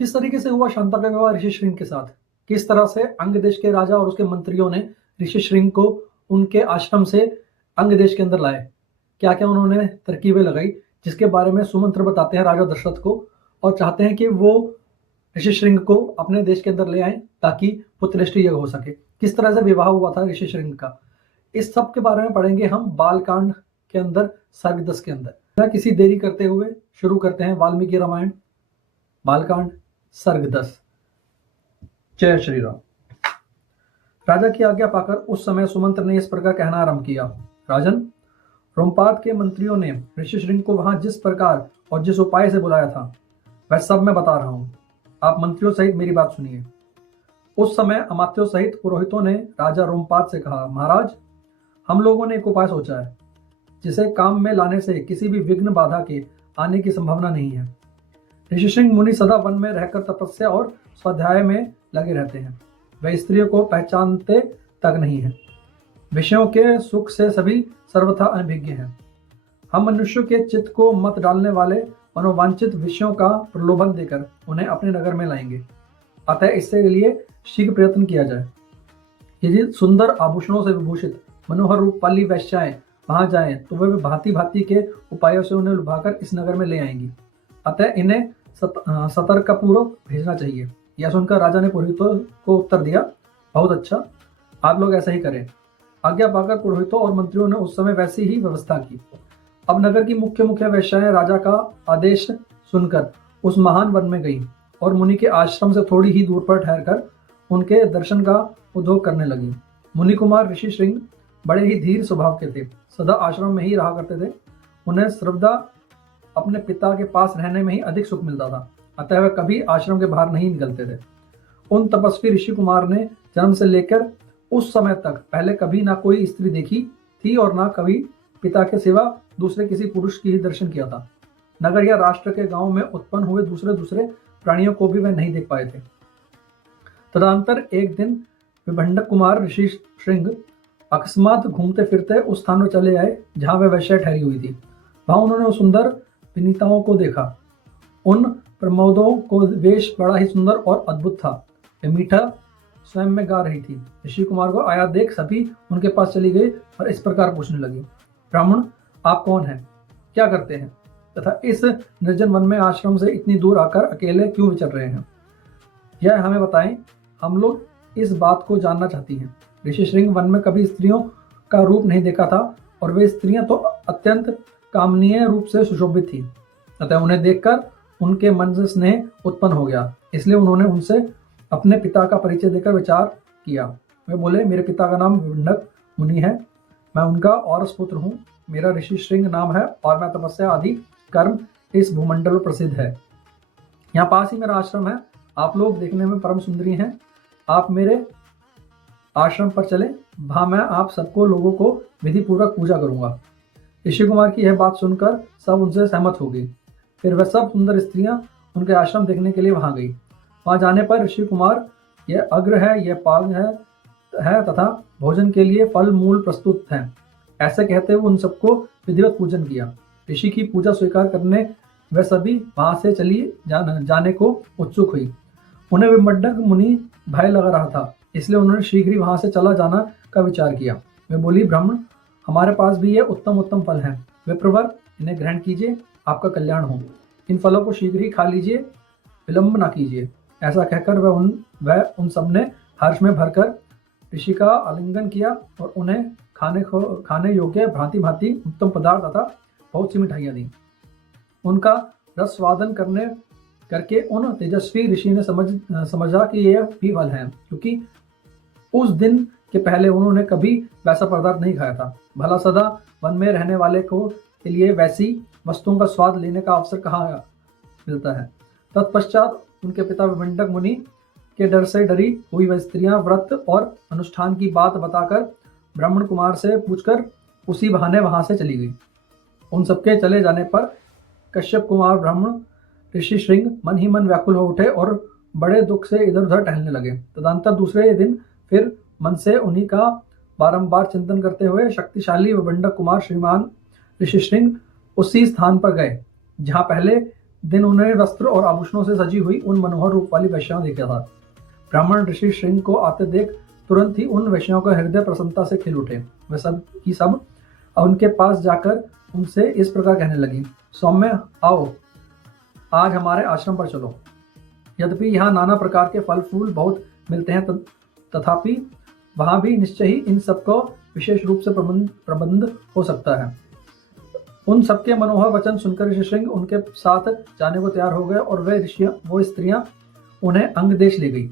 किस तरीके से हुआ शांता का विवाह ऋषि श्रृंग के साथ, किस तरह से अंग देश के राजा और उसके मंत्रियों ने ऋषि श्रृंग को उनके आश्रम से अंग देश के अंदर लाए, क्या क्या उन्होंने तरकीबें लगाई, जिसके बारे में सुमंत्र बताते हैं राजा दशरथ को और चाहते हैं कि वो ऋषि श्रृंग को अपने देश के अंदर ले आए ताकि पुत्रष्टि यज्ञ हो सके। किस तरह से विवाह हुआ था ऋषि श्रृंग का, इस सब के बारे में पढ़ेंगे हम बालकांड के अंदर सर्ग 10 के अंदर। बिना किसी देरी करते हुए शुरू करते हैं वाल्मीकि रामायण बालकांड सर्ग 10। जय श्री राम। राजा की आज्ञा पाकर उस समय सुमंत्र ने इस प्रकार कहना आरंभ किया। राजन, रोमपाद के मंत्रियों ने ऋषि श्रृंग को वहां जिस प्रकार और जिस उपाय से बुलाया था वह सब मैं बता रहा हूं। आप मंत्रियों सहित मेरी बात सुनिए। उस समय अमात्यों सहित पुरोहितों ने राजा रोमपाद से कहा, महाराज, हम लोगों ने एक उपाय सोचा है जिसे काम में लाने से किसी भी विघ्न बाधा के आने की संभावना नहीं है। ऋषि श्रृंग मुनि सदा वन में रहकर तपस्या और स्वाध्याय में लगे रहते हैं। वे स्त्रियों को पहचानते तक नहीं है। विषयों के सुख से सभी सर्वथा अनभिज्ञ हैं। हम मनुष्य के चित्त को मत डालने वाले मनोवांछित विषयों का प्रलोभन देकर उन्हें अपने नगर में लाएंगे। अतः इसके लिए शीघ्र प्रयत्न किया जाए। यदि सुंदर आभूषणों से विभूषित मनोहर रूप वाली वैश्याएं वहां जाएं तो वे भांति भांति के उपायों से उन्हें लुभाकर इस नगर में ले आएंगी। अतः इन्हें सतर्कपूर्वक भेजना चाहिए। यह सुनकर राजा ने पुरोहितों को उत्तर दिया, बहुत अच्छा, आप लोग ऐसा ही करें। आज्ञा पाकर पुरोहितों और मंत्रियों ने उस समय वैसी ही व्यवस्था की। अब नगर की मुख्य मुख्य वैश्याएं राजा का आदेश सुनकर उस महान वन में गई और मुनि के आश्रम से थोड़ी ही दूर पर ठहरकर उनके दर्शन का उद्योग करने लगी। मुनि कुमार ऋषि श्रृंग बड़े ही धीर स्वभाव के थे, सदा आश्रम में ही रहा करते थे। उन्हें सर्वदा अपने पिता के पास रहने में ही अधिक सुख मिलता था, अतः वे कभी आश्रम के बाहर नहीं निकलते थे। उन तपस्वी ऋषि कुमार ने जन्म से लेकर उस समय तक पहले कभी ना कोई स्त्री देखी थी और ना कभी पिता के सिवा दूसरे किसी पुरुष की ही दर्शन किया था। नगर या राष्ट्र के गांव में उत्पन्न हुए दूसरे प्राणियों को भी वे नहीं देख पाए थे। तदंतर एक दिन विभंडक कुमार ऋषि श्रृंग अकस्मात घूमते फिरते उस स्थान में चले आए जहां वे वैश्या ठहरी हुई थी। वहां उन्होंने सुंदर विनीताओं को देखा। उन प्रमोदों को वेश बड़ा ही सुंदर और अद्भुत था। वे मीठा स्वयं में गा रही थी। ऋषि कुमार को आया देख सभी उनके पास चली गई और इस प्रकार पूछने लगी, ब्राह्मण, आप कौन हैं, क्या करते हैं तथा इस निर्जन वन में आश्रम से इतनी दूर आकर अकेले क्यों विचर रहे हैं? यह हमें बताएं, हम लोग इस बात को जानना चाहती हैं। ऋषि श्रृंग वन में कभी स्त्रियों का रूप नहीं देखा था और वे स्त्रियां तो अत्यंत कामनीय रूप से सुशोभित थी, अतः उन्हें देखकर उनके मन से स्नेह उत्पन्न हो गया। इसलिए उन्होंने उनसे अपने पिता का परिचय देकर विचार किया। वे बोले, मेरे पिता का नाम विभंडक मुनि है, मैं उनका औरस पुत्र हूँ। मेरा ऋषि श्रृंग नाम है और मैं तपस्या आदि कर्म इस भूमंडल में प्रसिद्ध है। यहाँ पास ही मेरा आश्रम है। आप लोग देखने में परम सुंदरी हैं। आप मेरे आश्रम पर चले, वहां मैं आप सबको लोगों को विधि पूर्वक पूजा करूंगा। ऋषि कुमार की यह बात सुनकर सब उनसे सहमत हो गई। फिर वह सब सुंदर स्त्रियां उनके आश्रम देखने के लिए वहां गई। वहां जाने पर ऋषि कुमार, यह अग्र है, यह पाग है तथा भोजन के लिए फल मूल प्रस्तुत हैं, ऐसे कहते हुए उन सबको विधिवत पूजन किया। ऋषि की पूजा स्वीकार करने वह सभी वहां से चली जाने को उत्सुक हुई। उन्हें विभंडक मुनि भय लगा रहा था, इसलिए उन्होंने शीघ्र ही वहां से चला जाना का विचार किया। वे बोली, ब्राह्मण, हमारे पास भी ये उत्तम उत्तम फल हैं, वे प्रवर, इन्हें ग्रहण कीजिए, आपका कल्याण हो। इन फलों को शीघ्र ही खा लीजिए, विलंब ना कीजिए। ऐसा कहकर वह उन सब ने हर्ष में भरकर ऋषि का आलिंगन किया और उन्हें खाने योग्य भांति भांति उत्तम पदार्थ तथा बहुत सी मिठाइयां दी। उनका रस स्वादन करके उन तेजस्वी ऋषि ने समझा कि यह भी फल है, क्योंकि उस दिन के पहले उन्होंने कभी वैसा पदार्थ नहीं खाया था। भला सदा वन में रहने वाले के लिए वैसी वस्तुओं का स्वाद लेने का अवसर कहाँ मिलता है। तत्पश्चात उनके पिता विभंडक मुनि के डर से डरी हुई वह स्त्रियां व्रत और अनुष्ठान की बात बताकर ब्राह्मण कुमार से पूछकर उसी बहाने वहां से चली गई। उन सबके चले जाने पर कश्यप कुमार ब्राह्मण ऋषि श्रृंग मन ही मन व्याकुल हो उठे और बड़े दुख से इधर उधर टहलने लगे। तदंतर दूसरे दिन फिर मन से उन्हीं का बारंबार चिंतन करते हुए शक्तिशाली विभंडक कुमार श्रीमान ऋषि श्रृंग उसी स्थान पर गए जहां पहले दिन उन्हें वस्त्र और आभूषणों से सजी हुई उन मनोहर रूप वाली वेश्याओं देखा था। ब्राह्मण ऋषि श्रृंग को आते देख तुरंत ही उन वेश्याओं का हृदय प्रसन्नता से खिल उठे। वे सब की सब उनके पास जाकर उनसे इस प्रकार कहने लगी, सौम्य आओ, आज हमारे आश्रम पर चलो। यद्यपि यहाँ नाना प्रकार के फल फूल बहुत मिलते हैं, तथापि वहां भी निश्चय ही इन सबको विशेष रूप से प्रबंध हो सकता है। उन सबके मनोहर वचन सुनकर ऋषि श्रृंग उनके साथ जाने को तैयार हो गए और वो स्त्रियां उन्हें अंग देश ले गई।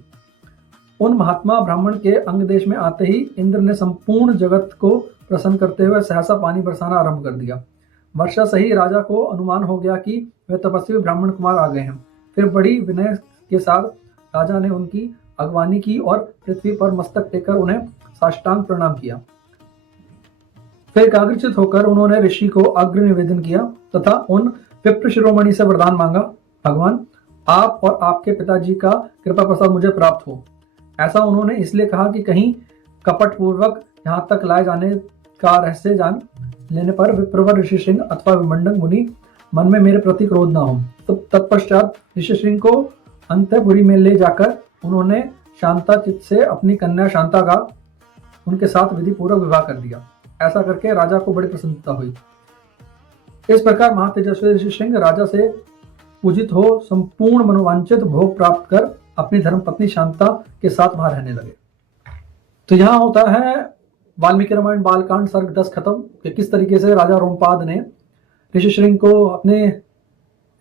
उन महात्मा ब्राह्मण के अंग देश में आते ही इंद्र ने संपूर्ण जगत को प्रसन्न करते हुए सहसा पानी बरसाना आरंभ कर दिया। वर्षा से ही राजा को अनुमान हो गया कि वे तपस्वी ब्राह्मण कुमार आ गए हैं। फिर बड़ी विनय के साथ राजा ने उनकी अगवानी की और पृथ्वी पर मस्तक टेकर उन्हें साष्टांग प्रणाम किया। फिर एकाग्रचित होकर उन्होंने ऋषि को अग्र निवेदन किया तथा उन विप्र शिरोमणि से वरदान मांगा, भगवान आप और आपके पिताजी का कृपा प्रसाद मुझे प्राप्त हो। ऐसा उन्होंने इसलिए कहा कि कहीं कपट पूर्वक यहाँ तक लाए जाने का रहस्य जान लेने पर विप्रवर ऋषि श्रृंग अथवा विमंडक मुनि मन में मेरे प्रति क्रोध न हो। तो तत्पश्चात ऋषि श्रृंग को अंतःपुरी में ले जाकर उन्होंने शांता चित्त से अपनी कन्या शांता का उनके साथ विधि पूर्वक विवाह कर दिया। ऐसा करके राजा को बड़ी प्रसन्नता हुई। इस प्रकार महातेजस्वी ऋषि श्रृंग राजा से पूजित हो संपूर्ण मनोवांछित भोग प्राप्त कर अपनी धर्मपत्नी शांता के साथ वहां रहने लगे। तो यहाँ होता है वाल्मीकि रामायण बालकांड सर्ग 10 खत्म कि किस तरीके से राजा रोमपाद ने ऋषि श्रृंग को अपने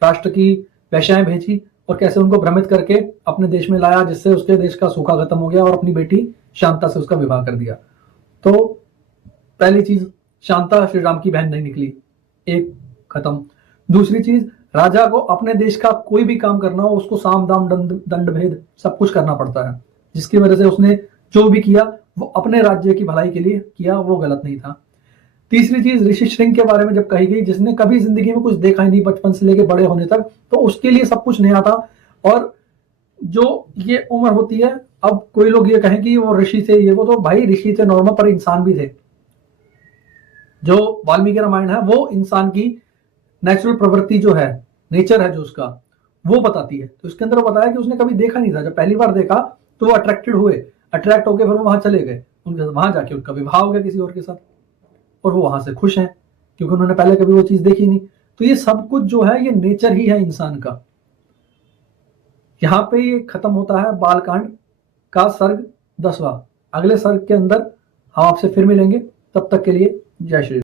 राष्ट्र की वेश्याएं भेजी और कैसे उनको भ्रमित करके अपने देश में लाया, जिससे उसके देश का सूखा खत्म हो गया और अपनी बेटी शांता से उसका विवाह कर दिया। तो पहली चीज, शांता श्री राम की बहन नहीं निकली, एक खत्म। दूसरी चीज, राजा को अपने देश का कोई भी काम करना हो उसको साम दाम दंड भेद सब कुछ करना पड़ता है, जिसकी वजह से उसने जो भी किया वो अपने राज्य की भलाई के लिए किया, वो गलत नहीं था। तीसरी चीज, ऋषि श्रृंग के बारे में जब कही गई, जिसने कभी जिंदगी में कुछ देखा ही नहीं बचपन से लेके बड़े होने तक, तो उसके लिए सब कुछ नया था। और जो ये उम्र होती है, अब कोई लोग ये कहें कि वो ऋषि थे, ये वो, तो भाई ऋषि थे नॉर्मल पर इंसान भी थे। जो वाल्मीकि रामायण है वो इंसान की नेचुरल प्रवृत्ति जो है, नेचर है जो उसका, वो बताती है। तो इसके अंदर वो बताया कि उसने कभी देखा नहीं था, जब पहली बार देखा तो वो अट्रैक्टेड हुए, अट्रैक्ट होकर फिर वो वहां चले गए, उनके वहां जाके उनका विवाह हो गया किसी और के साथ, और वो वहां से खुश हैं क्योंकि उन्होंने पहले कभी वो चीज देखी नहीं। तो ये सब कुछ जो है ये नेचर ही है इंसान का। यहाँ पे ये खत्म होता है बालकांड का सर्ग 10वां। अगले सर्ग के अंदर हम आपसे फिर मिलेंगे, तब तक के लिए जय श्री राम।